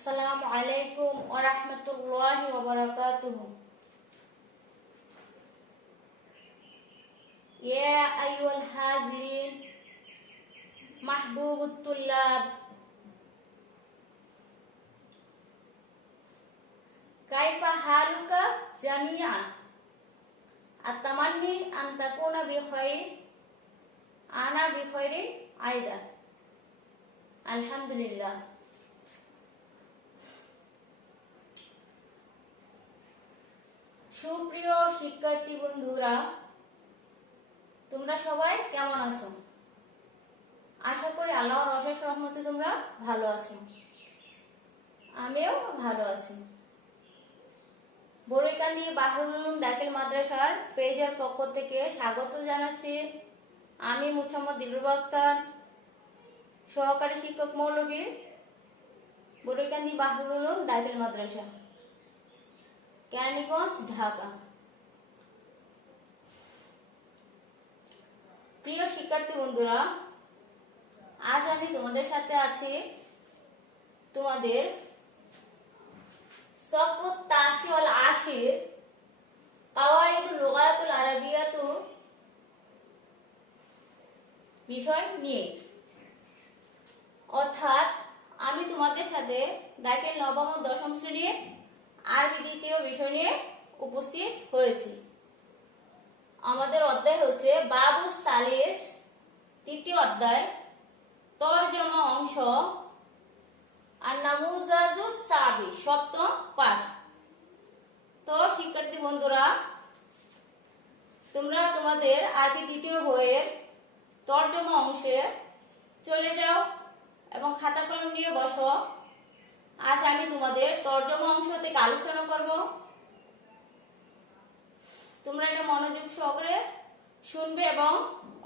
আসসালামু আলাইকুম ওয়া রাহমাতুল্লাহি ওয়া বারাকাতুহু। ইয়া আইয়ুহাল হাজিরিন মাহবুবুত তুল্লাব, কাইফা হালুকা জামিআ, আতামান্নি আন তাকুনা বিখাইর, আনা বিখাইরিন আইদা। আলহামদুলিল্লাহ। সুপ্রিয় শিক্ষার্থী বন্ধুরা, তোমরা সবাই কেমন আছো? আশা করি আল্লাহর অশেষ রহমতে তোমরা ভালো আছো। আমিও ভালো আছি। বড়ইকান্দি বাহরুল উলুম দাখিল মাদ্রাসার পেজের পক্ষ থেকে স্বাগত জানাচ্ছি। আমি মোহাম্মদ দিলরুবা আক্তার, সহকারী শিক্ষক মৌলভী, বড়ইকান্দি বাহরুল উলুম দাখিল মাদ্রাসা, কেরানীগঞ্জ, ঢাকা। প্রিয় শিক্ষার্থী বন্ধুরা, আজ আমি তোমাদের সাথে আছি তোমাদের সফুত তাসি ওয়াল আশির কাওয়াইদুল লুগাতুল আরাবিয়াতু বিষয় নিয়ে, অর্থাৎ আমি তোমাদের সাথে দাখিল নবম ও দশম শ্রেণীর আরবি দ্বিতীয় বিষয় নিয়ে উপস্থিত হয়েছি। আমাদের অধ্যায় হচ্ছে বাবুস সালিস, তৃতীয় অধ্যায়, তরজমা অংশ, আর নামুজাজুস সাবি, সপ্তম পাঠ। তো শিক্ষার্থী বন্ধুরা, তোমরা তোমাদের আরবি দ্বিতীয় বইয়ের তরজমা অংশে চলে যাও এবং খাতা কলম নিয়ে বসো। আজ আমি তোমাদের তরজমা অংশ থেকে আলোচনা করব। তোমরা এটা মনোযোগ সহকারে শুনবে এবং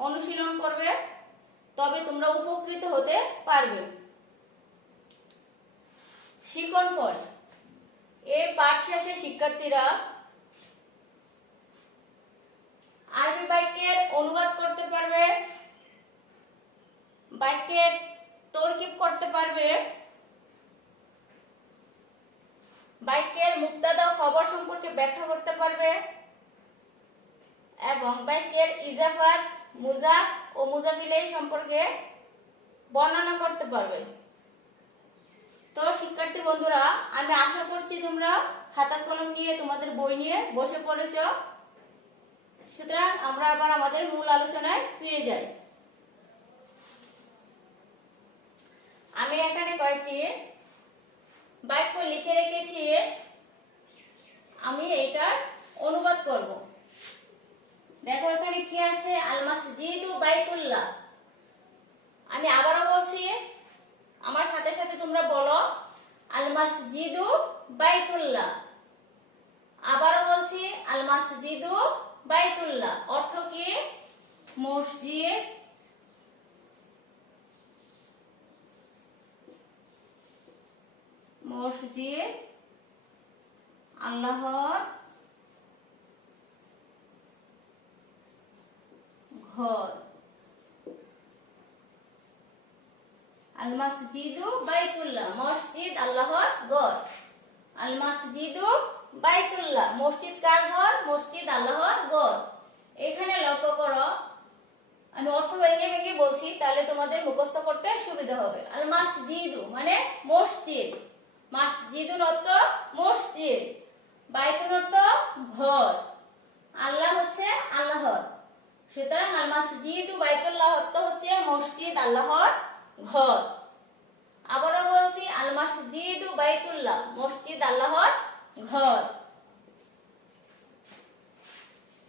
অনুশীলন করবে, তবে তোমরা উপকৃত হতে পারবে। শিখন ফল। এই পাঠ শেষে শিক্ষার্থীরা আরবি বাক্যের অনুবাদ করতে পারবে, বাক্যের তরকিব করতে পারবে, বাক্যের মুক্তাদা খবর সম্পর্কে ব্যাখ্যা করতে পারবে এবং বাক্যের ইজাফাত, মুজাফ ও মুজাফ ইলাইহি সম্পর্কে বর্ণনা করতে পারবে। তো শিক্ষার্থী বন্ধুরা, আমি আশা করছি তোমরা খাতা কলম নিয়ে তোমাদের বই নিয়ে বসে পড়েছ। সুতরাং আমরা আবার আমাদের মূল আলোচনায় ফিরে যাই। আমি এখানে কয়েকটি বাক্য লিখে রেখেছি, আমি এটার অনুবাদ করব। দেখো এখানে কি আছে, আল মাসজিদু বাইতুল্লাহ। আমি আবারও বলছি, আমার সাথে সাথে তোমরা বলো, আল মাসজিদু বাইতুল্লাহ। আবারও বলছি, আল মাসজিদু বাইতুল্লাহ। অর্থ কি? মসজিদ। মসজিদ আল্লাহর ঘর। আল মাসজিদু বাইতুল্লাহ, মসজিদ আল্লাহর ঘর। আল মাসজিদু বাইতুল্লাহ, মসজিদ কার ঘর? মসজিদ আল্লাহর ঘর। এখানে লক্ষ্য করো, আমি অর্থ ভেঙে ভেঙে বলছি, তাহলে তোমাদের মুখস্থ করতে সুবিধা হবে। আল মাসজিদু মানে মসজিদ, মাসজিদুন অর্থ মসজিদ, বাইতুন অর্থ ঘর, আল্লাহ হচ্ছে আল্লাহর। সুতরাং আল মাসজিদু বাইতুল্লাহ অর্থ হচ্ছে মসজিদ আল্লাহর ঘর। আবারও বলছি, আল মাসজিদু বাইতুল্লাহ, মসজিদ আল্লাহর ঘর।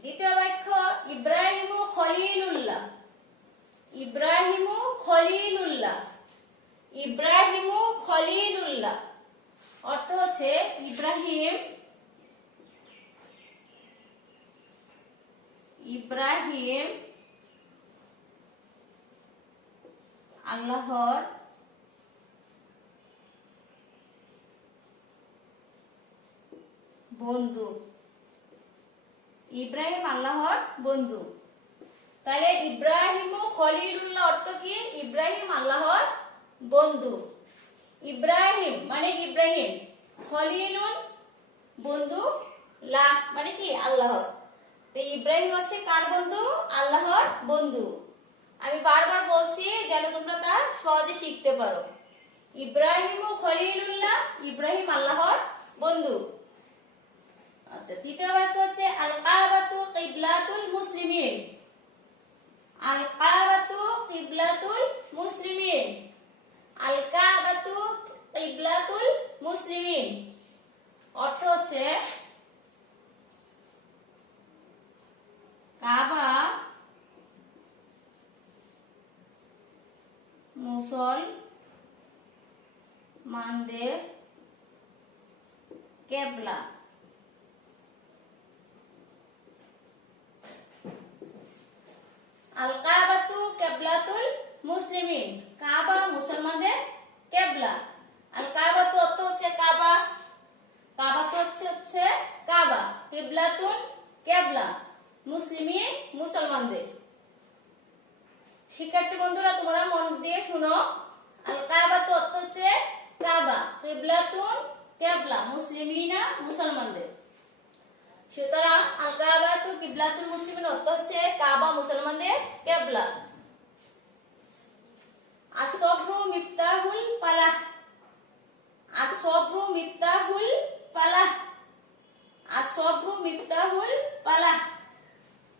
দ্বিতীয় বাক্য, ইব্রাহিমু খলিলুল্লাহ। ইব্রাহিমু খলিলুল্লাহ, ইব্রাহিমু খলিলুল্লাহ অর্থ হচ্ছে ইব্রাহিম, ইব্রাহিম আল্লাহর বন্ধু। ইব্রাহিম আল্লাহর বন্ধু। তাহলে ইব্রাহিমু খলিলুল্লাহ অর্থ কি? ইব্রাহিম আল্লাহর বন্ধু। ইব্রাহিম মানে ইব্রাহিম, খলিলুন বন্ধু, লা মানে কি আল্লাহর। তো ইব্রাহিম হচ্ছে কার বন্ধু? আল্লাহর বন্ধু। আমি বারবার বলছি যেন তোমরা তা সহজে শিখতে পারো। ইব্রাহিম ও খলিলুল্লাহ, ইব্রাহিম আল্লাহর বন্ধু। আচ্ছা, তৃতীয় বাক্য হচ্ছে আল কাবাতু কিবলাতুল মুসলিমিন। আল কাবাতু কিবলাতুল মুসলিমিন। আল কাবাতু কিবলাতুল মুসলিমিন অর্থ হচ্ছে কাবা মুসলমানদের কেবলা। আল কাবাতু কিবলাতুল মুসলিমিন, কাবা মুসলমানদের কেবলা। আল কাবাতু অর্থ হচ্ছে কাবা, কাবা তো হচ্ছে কাবা, কিবলাতুন কেবলা, মুসলিমিন মুসলমানদের। শিক্ষার্থী বন্ধুরা তোমরা মন দিয়ে শুনো, আল কাবাতু অর্থ হচ্ছে কাবা, কিবলাতুন কেবলা, মুসলিমিনা মুসলমানদের। সুতরাং আল কাবাতু কিবলাতুল মুসলিমিন অর্থ হচ্ছে কাবা মুসলমানদের কেবলা। আসবরু মিফতাহুল ফালাহ। আসবরু মিফতাহুল ফালাহ। আসবরু মিফতাহুল ফালাহ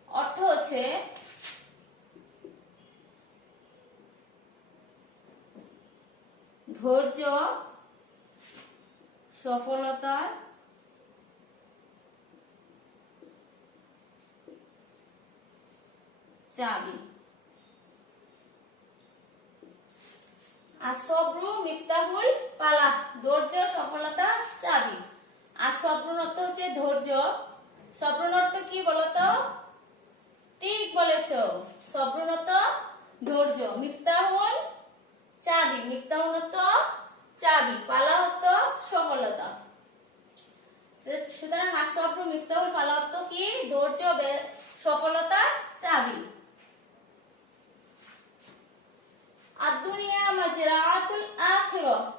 অর্থ হচ্ছে ধৈর্য সফলতার চাবি। আসবরু মিফতাহুল ফালাহ, ধৈর্য সফলতা চাবি। আর সবরুন অর্থ হচ্ছে ধৈর্য। সবরুন অর্থ কি বলতো? ঠিক বলেছো, সবরুন অর্থ ধৈর্য। মিফতাহুল চাবি, মিফতাহুল অর্থ চাবি, ফালাহ অর্থ সফলতা। সুতরাং আসবরু মিফতাহুল ফালাহ অর্থ কি? ধৈর্য সফলতা চাবি। আদ-দুনিয়া মাজরাআতুল আখিরাহ।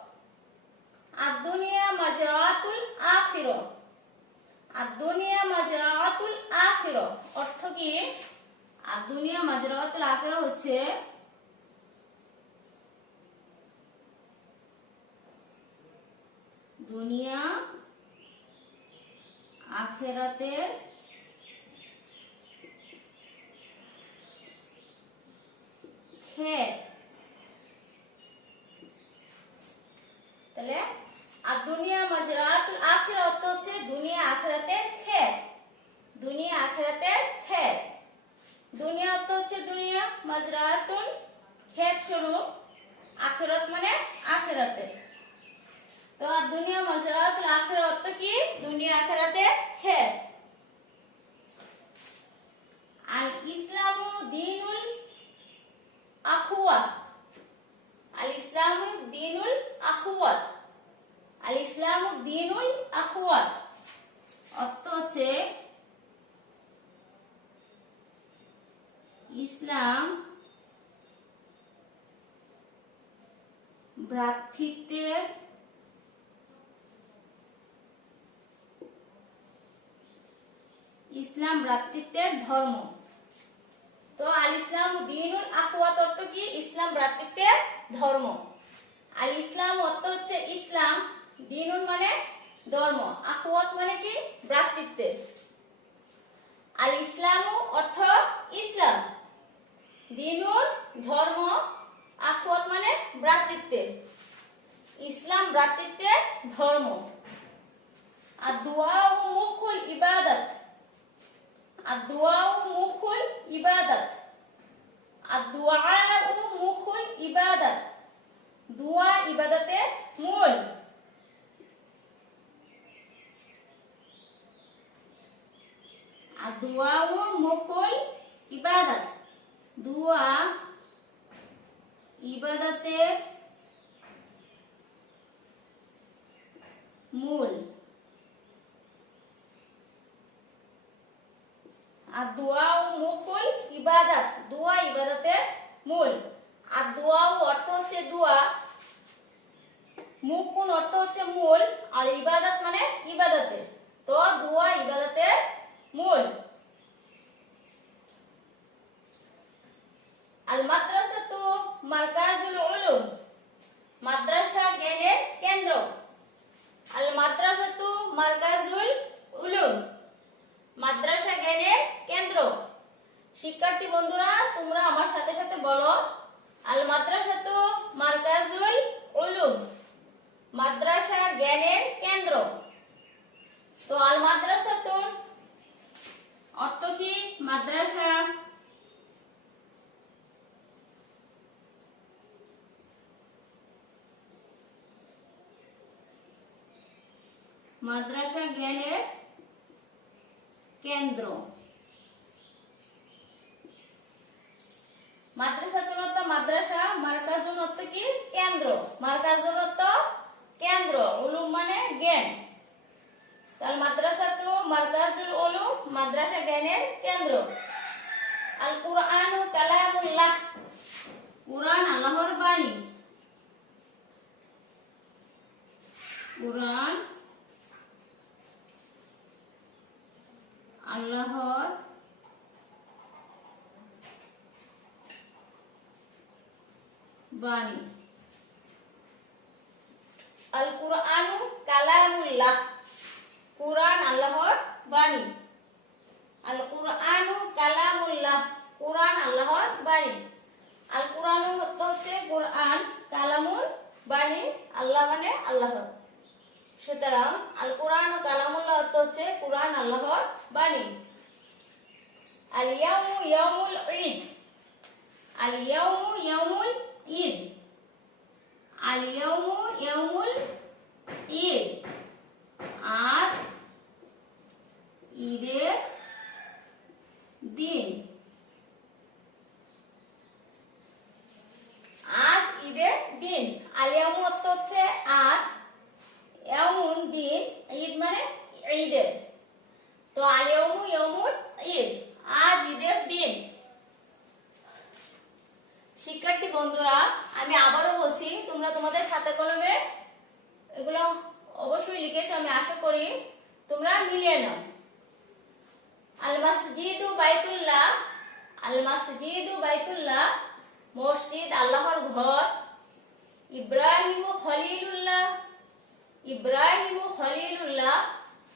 আদ-দুনিয়া মাজরাআতুল আখিরাহ। আদ-দুনিয়া মাজরাআতুল আখিরাহ অর্থ কি? আদ-দুনিয়া মাজরাআতুল আখিরাহ হচ্ছে দুনিয়া আখিরাতের ক্ষেত। তাহলে আর দুনিয়া মাজরাতুল আখিরা অর্থ হচ্ছে দুনিয়া আখিরাতের ক্ষেত। দুনিয়া আখিরাতের ক্ষেত। দুনিয়া অর্থ হচ্ছে দুনিয়া, মাজরাতুল ক্ষেত স্বরূপ, আখিরাত মানে আখিরাতে। তো আর দুনিয়া মাজরাতুল আখিরা অর্থ কি? দুনিয়া আখিরাতের ক্ষেত। আল ইসলামু দীনুল আখওয়া। আল ইসলামু দীনুল আখওয়াত। আল ইসলামু দীনুল আখওয়াত অর্থ হচ্ছে ইসলাম ভ্রাতৃত্বের ধর্ম। তো আল ইসলাম দীনুল আখওয়াত অর্থ কি? ইসলাম ভ্রাতৃত্বের ধর্ম। আল ইসলাম অর্থ হচ্ছে ইসলাম, দীনুল মানে ধর্ম, আখওয়াত মানে কি? ভ্রাতৃত্বের। আল ইসলাম অর্থ ইসলাম, দীনুল ধর্ম, আখওয়াত মানে ভ্রাতৃত্বের। ইসলাম ভ্রাতৃত্বের ধর্ম। আর দুআউ মুখুল ইবাদত। আর দুআউ মুখুল ইবাদত। আর দুআউ মুখুল ইবাদত, দুআ ইবাদতের মূল। আর দুআউ মুখুল ইবাদত, দুআ ইবাদতের মূল। আর দুআউ মুখুল ইবাদত, দুআ ইবাদতের মূল। আর দুআ অর্থ হচ্ছে দুআ, মুকুন অর্থ হচ্ছে মূল, আর ইবাদত মানে ইবাদতে। তো দোয়া ইবাদতের মূল। আল মাদ্রাসাতু মারকাজুল উলুম, মাদ্রাসা জ্ঞানের কেন্দ্র। আল মাদ্রাসাতু মারকাজুল উলুম, মাদ্রাসা জ্ঞানের কেন্দ্র। শিক্ষার্থী বন্ধুরা, তোমরা আমার সাথে সাথে বলো, আল মাদ্রাসাতু মারকাজুল উলুম, মাদ্রাসা জ্ঞানের কেন্দ্র। তো আল মাদ্রাসাতুর অর্থ কি? মাদ্রাসা। মাদ্রাসা জ্ঞানের কেন্দ্র। মাদ্রাসাতুল অর্থ মাদ্রাসা, মারকাজুল অর্থ কি? কেন্দ্র। মারকাজুল অর্থ কেন্দ্র, উলুম মানে জ্ঞান। তাহলে মাদ্রাসাতু মারকাজুল উলুম, মাদ্রাসা জ্ঞানের কেন্দ্র। আল কুরআনু কালামুল্লাহ, কুরআন আল্লাহর বাণী। কুরআন আল্লাহর বাণী। আল কুরআনু কালামুল্লাহ, কুরআন আল্লাহর বাণী। আল কুরআনু কালামুল্লাহ, কুরআন আল্লাহর বাণী। আল কুরআনুর অর্থ হচ্ছে কুরআন, কালামুল বাণী, আল্লাহ মানে আল্লাহ। সুতরাং আল কুরআন ও কালামুল্লাহ অর্থ হচ্ছে কুরআন আল্লাহর বাণী। আল ইয়াউমু ইয়াউমুল ঈদ, আল ইয়াউমু ইয়াউমুল ঈদ, আল ইয়াউমু ইয়াউমুল ঈদ, আজ ঈদের দিন। আজ ঈদের দিন। আল ইয়াউমু অর্থ হচ্ছে আজ, ইয়াউমুন দিন, ঈদ মানে ঈদের। তো আল ইয়াউমু ইয়াউমুল ঈদ, আজ ঈদের দিন। শিক্ষার্থী বন্ধুরা, আমি আবারও বলছি, তোমরা তোমাদের খাতা কলমে এগুলো অবশ্যই লিখেছো, আমি আশা করি তোমরা মিলিয়ে নাও। আল মসজিদু বাইতুল্লাহ, আল মসজিদু বাইতুল্লাহ, মসজিদ আল্লাহর ঘর। ইব্রাহিমু খলিলুল্লাহ, ইব্রাহিমু খলিলুল্লাহ,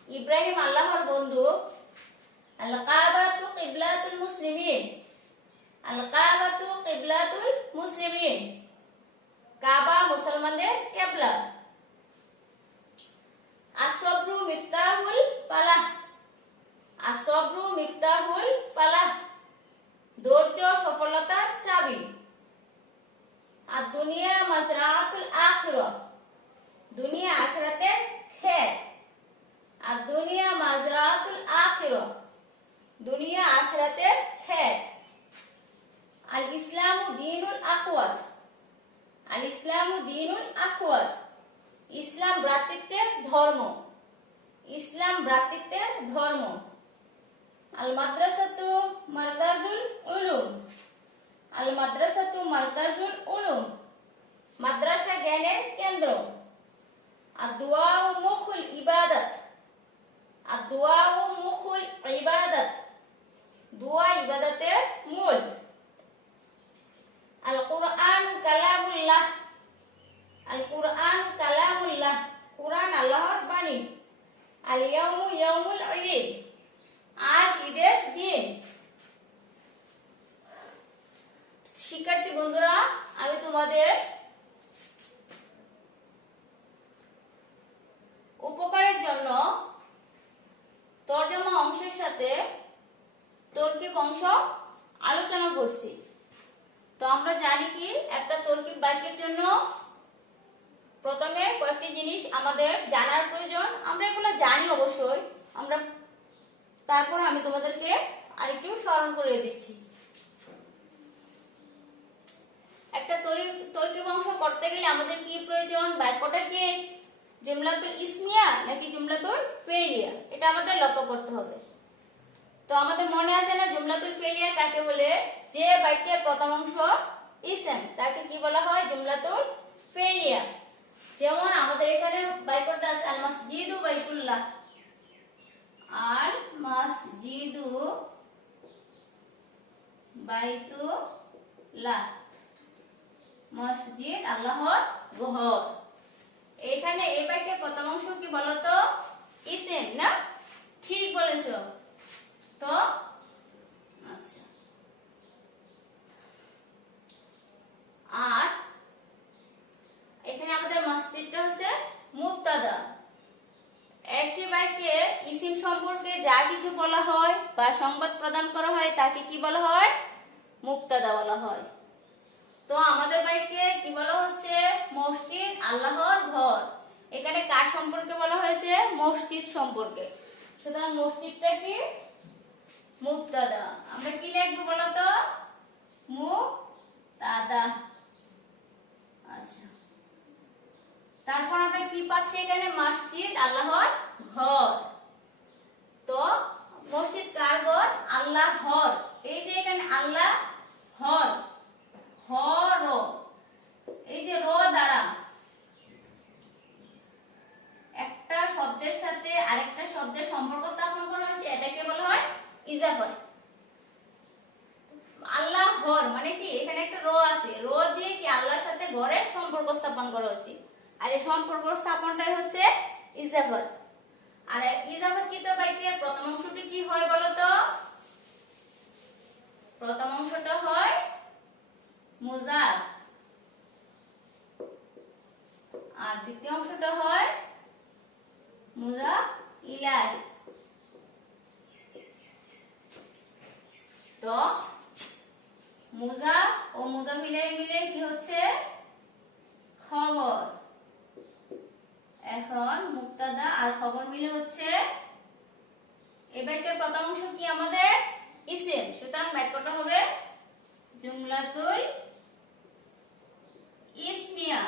ইব্রাহিম আল্লাহর বন্ধু। আল কাবাতু কিবলাতুল মুসলিমিন, আল কাবাতু কিবলাতুল মুসলিমিন, কাবা মুসলমানদের কিবলা। আসবরু মিফতাহুল ফালাহ, আসবরু মিফতাহুল ফালাহ, ধৈর্য সফলতার চাবি। আর দুনিয়া মাজরাতুল আখিরাহ, দুনিয়া আখিরাতের ক্ষেত। আর দুনিয়া মাজরাতুল আখিরাহ, দুনিয়া আখিরাতের ক্ষেত। আল ইসলামু দীনুল আখওয়াত, আল ইসলামু দীনুল আখওয়াত, ইসলাম ভ্রাতৃত্বের ধর্ম, ইসলাম ভ্রাতৃত্বের ধর্ম। আল মাদ্রাসাতু মারকাজুল উলুম, আল মাদ্রাসাতু মারকাজুল উলুম, মাদ্রাসা জ্ঞানের কেন্দ্র। আর দুআউ মুখুল ইবাদত, আর দুআউ মুখুল ইবাদত, দুআ ইবাদতের মূল। আল কুরআন কালামুল্লাহ, আল কুরআন কালামুল্লাহ, কুরআন আল্লাহর বাণী। আল ইয়াউমু ইয়াউমুল ঈদ, আজ ঈদের দিন। শিক্ষার্থী বন্ধুরা, আমি তোমাদের উপকারের জন্য তরজমা অংশের সাথে তরকিব অংশ আলোচনা করছি। তো আমরা জানি কি, একটা তরকিব বাক্যের জন্য প্রথমে কয়েকটি জিনিস আমাদের জানার প্রয়োজন। আমরা এগুলো জানি অবশ্যই, আমরা তারপর আমি তোমাদেরকে আরেকটু স্মরণ করে দিচ্ছি। একটা তরকিব অংশ করতে গেলে আমাদের কি প্রয়োজন? বাক্যটা কি জুমলাতুল ইসমিয়া নাকি জুমলাতুল ফেলিয়া, এটা আমাদের লক্ষ্য করতে হবে। তো আমাদের মনে আছে না জুমলাতুল ফেলিয়া কাকে বলে? যে বাক্যের প্রথম অংশ ইসম, তাকে কি বলা হয়? জুমলাতুল ফেলিয়া। যেমন আমাদের এখানে বাক্যটা আছে আল মাসজিদু বাইতুল্লাহ, আল মাসজিদু বাইতুল্লাহ, মসজিদ আল্লাহর ঘর। এখানে এই বাক্যের প্রথম অংশ কি বলতো? ইসম না? ঠিক বলেছো তো। আচ্ছা, আর এখানে আমাদের মসজিদটা হচ্ছে মুবতাদা। একটি বাক্যে ইসম সম্পর্কে যা কিছু বলা হয় বা সংবাদ প্রদান করা হয় তাকে কি বলা হয়? মুবতাদা বলা হয়। তো আমাদের বাক্যে কি বলা হচ্ছে? মসজিদ আল্লাহর ঘর। এখানে কার সম্পর্কে বলা হয়েছে? মসজিদ সম্পর্কে। সুতরাং মসজিদটা কি? মুবতাদা। আমরা কি লিখবো বলো তো? মুবতাদা। আচ্ছা, তারপর আমরা কি পাচ্ছি এখানে? মসজিদ আল্লাহর ঘর। তো মসজিদ কার ঘর? আল্লাহর। এই যে এখানে আল্লাহ হর, হর, এই যে র দ্বারা একটা শব্দের সাথে আরেকটা শব্দের সম্পর্ক স্থাপন করা হয়েছে, এটাকে বলা হয় ইজাফত। আল্লাহ হর মানে কি? এখানে একটা র আছে, র দিয়ে কি আল্লাহর সাথে ঘরের সম্পর্ক স্থাপন করা হচ্ছে, আর এই সম্পর্ক স্থাপনটাই হচ্ছে ইজাফত। আর ইজাফতকৃত বাক্যের প্রথম অংশটি কি হয় বলতো? প্রথম অংশটা হয় মুজাফ, আর দ্বিতীয় অংশটা হয় মুজাফ ইলাইহি। তো মুজাফ ও মুজাফ ইলাইহি মিলে কি হচ্ছে? খবর। এখন মুবতাদা আর খবর মিলে হচ্ছে, এই বাক্যের প্রথম অংশ কি আমাদের? ইসম। সুতরাং বাক্যটা হবে জুমলাতুল ইসমিয়া।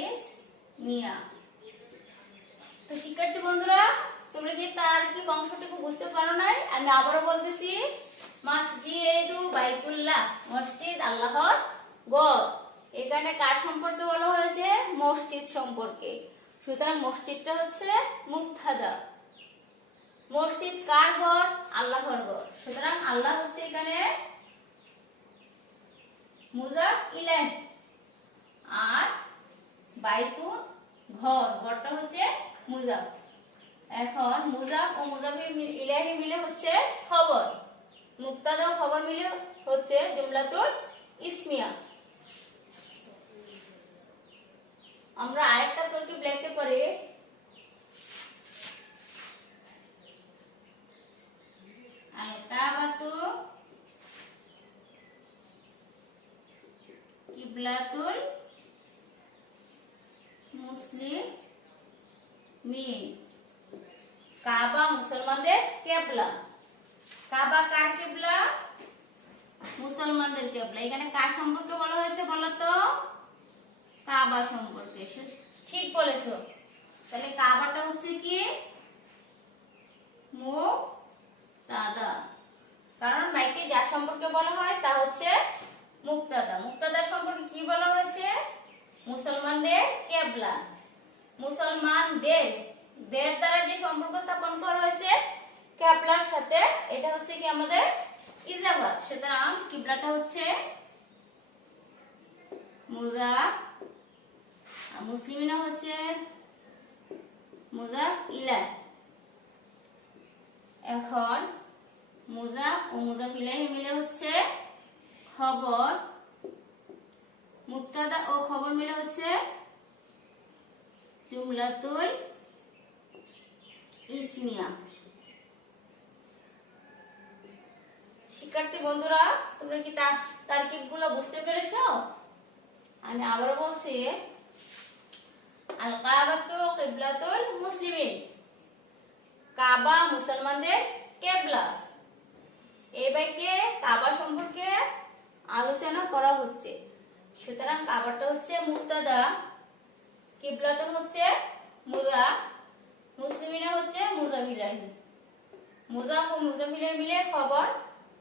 ইসমিয়া। তো শিক্ষার্থী বন্ধুরা, তোমরা কি তার কি অংশটুকু বুঝতে পারো নাই? আমি আবারও বলতেছি, মসজিদু বাইতুল্লাহ, মসজিদ আল্লাহর ঘর। এখানে কার সম্পর্কে বলা হয়েছে? মসজিদ সম্পর্কে। সুতরাং মসজিদটা হচ্ছে মুবতাদা। মসজিদ কার ঘর? আল্লাহর ঘর। সুতরাং আল্লাহ হচ্ছে এখানে মুজাফ ইলাইহি, আর বাইতুল ঘর, ঘরটা হচ্ছে মুজাফ। এখন মুজাফ ও মুজাফ ইলাইহি মিলে হচ্ছে খবর, মুবতাদা ও খবর মিলে হচ্ছে জুমলাতুল ইসমিয়া। আমরা আরেকটা তরকিব লিখতে পারি, আল কাবাতু কিবলাতুল মুসলিমিন। কাবা মুসলমানদের কিবলা। কাবা কার কিবলা? মুসলমানদের কিবলা। এখানে কার সম্পর্কে বলা হয়েছে বলো তো? কাবা সম্পর্কে। ঠিক বলেছো। তাহলে কাবাটা হচ্ছে কি? মুবতাদা। কারণ বাক্যে যার সম্পর্কে বলা হয় তা হচ্ছে মুবতাদা। মুবতাদা সম্পর্কে কি বলা হয়েছে? মুসলমানদের কিবলা। মুসলমানদের দের দ্বারা যে সম্পর্ক স্থাপন করা হয়েছে কিবলার সাথে, এটা হচ্ছে কি আমাদের ইজাফত। সুতরাং কিবলাটা হচ্ছে মুজাফ, আর মুসলিমিনা হচ্ছে মুজাফ ইলাইহি। এখন মুজাফ ও মুজাফ ইলাইহি মিলে হচ্ছে খবর, মুবতাদা ও খবর মিলে হচ্ছে জুমলাতুল ইসমিয়া। শিক্ষার্থী বন্ধুরা, তোমরা কি তারকিবগুলো বুঝতে পেরেছো? আমি আবারও বলছি, আল কাবাতু কিবলাতুল মুসলিমিন। কাবা মুসলমানদের কিবলা। এই বাক্যে কাবা সম্পর্কে আলোচনা করা হচ্ছে। সুতরাং কাবাটা হচ্ছে মুবতাদা, কিবলাতুন হচ্ছে মুজাফ, মুসলিমিনা হচ্ছে মুজাফ ইলাইহি। মুজাফ ও মুজাফ ইলাইহি মিলে খবর,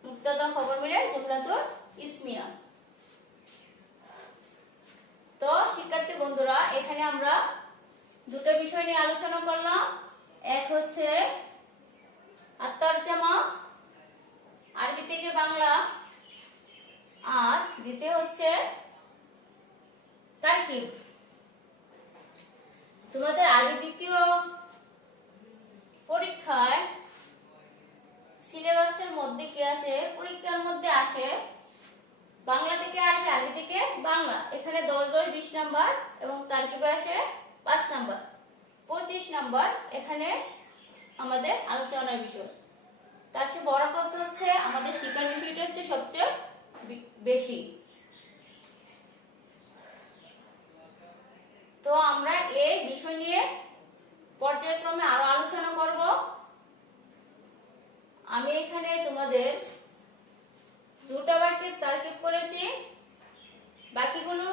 মুবতাদা খবর মিলে জুমলাতুল ইসমিয়া। বন্ধুরা, এখানে আমরা দুটো বিষয় নিয়ে আলোচনা করলাম। এক হচ্ছে আত-তরজামা, আরবি থেকে বাংলা, আর দ্বিতীয় হচ্ছে তারকিব। তোমাদের আরবি দ্বিতীয় পরীক্ষায় সিলেবাসের মধ্যে কি আছে, পরীক্ষার মধ্যে আসে বাংলা থেকে আসে আরবি থেকে বাংলা, এখানে 10 10 20 নাম্বার, এবং তারকিবে আসে 5 নাম্বার, 25 নাম্বার এখানে আমাদের আলোচনার বিষয়। তার চেয়ে বড় কথা হচ্ছে আমাদের শিক্ষার বিষয়টা হচ্ছে সবচেয়ে বেশি। তো আমরা এই বিষয় নিয়ে পর্যায়ক্রমে আরো আলোচনা করব। আমি এখানে তোমাদের দুটো বাক্যের তারকিব করেছি, বাকিগুলো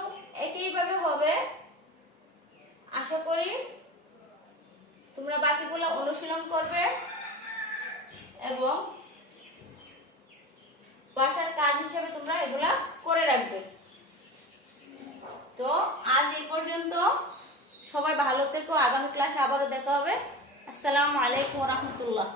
একইভাবে হবে। আশা করি তোমরা বাকিগুলো অনুশীলন করবে এবং বাসার কাজ হিসেবে তোমরা এগুলা করে রাখবে। তো আজ এই পর্যন্ত, সবাই ভালো থেকো। আগামী ক্লাসে আবারও দেখা হবে। আসসালামু আলাইকুম ওয়া রাহমাতুল্লাহ।